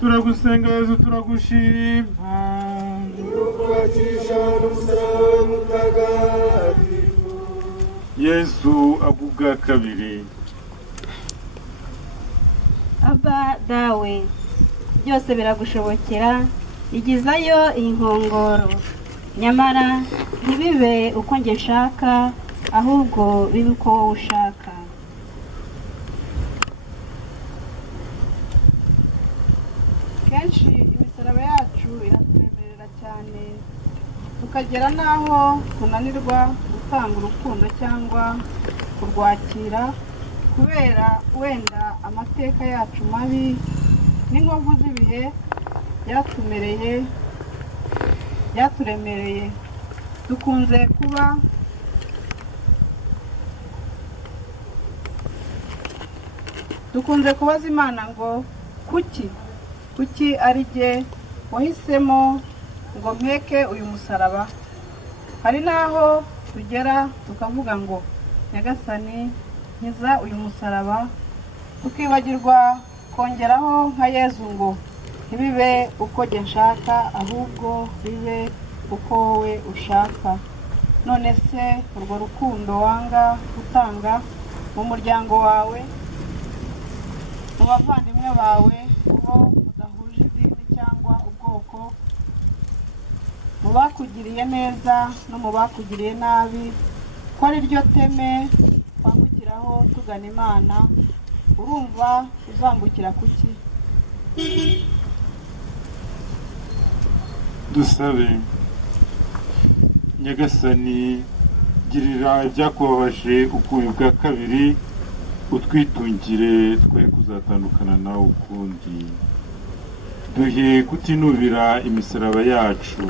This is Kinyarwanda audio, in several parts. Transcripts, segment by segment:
turagusenga Yesu, turagushima tukwakisha n'umusaraba mutagatifu. Yesu agubwa kabiri. Aba dawe byose biragushobokera, igizayo iyi nkongoro, nyamara ntibibe uko njye nshaka, ahubwo bibe uko wowe ushaka. Kenshi imisaraba yacu iraturemerera cyane, tukagera n'aho tunanirwa gutanga urukundo cyangwa kurwakira, kubera wenda amateka yacu mabi n'inkovu z'ibihe byaturemereye. dukunze kubaza Imana ngo kuki ari jye wahisemo ngo mpeke uyu musaraba. Hari n'aho tugera tukavuga ngo Nyagasani nkiza uyu musaraba, tukibagirwa kongeraho nka Yezu ngo ntibibe uko njye nshaka, ahubwo bibe uko wowe ushaka. None se urwo rukundo wanga gutanga mu muryango wawe, mu bavandimwe bawe, uwo mudahuje idini cyangwa ubwoko, mu bakugiriye neza no mu bakugiriye nabi, ko ari ryo teme twambukiraho tugana Imana, urumva uzambukira kuki? Dusabe. Nyagasani, girira ibyakubabaje ukuye bwa kabiri, utwitungire twe kuzatandukana nawe ukundi. Duhe kutinubira imisaraba yacu,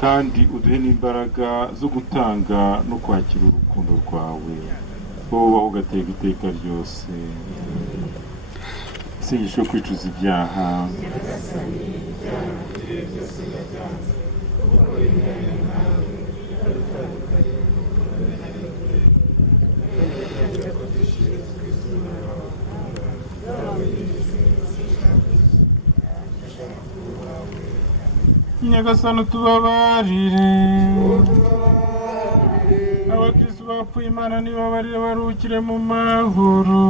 kandi uduhe n'imbaraga zo gutanga no kwakira urukundo rwawe, wowe ubaho ugateka iteka ryose. Isengesho yo kwicuza ibyaha. Nyagasani utubabarire, abakristo bapfuye Imana nibabarire baruhukire mu mahoro.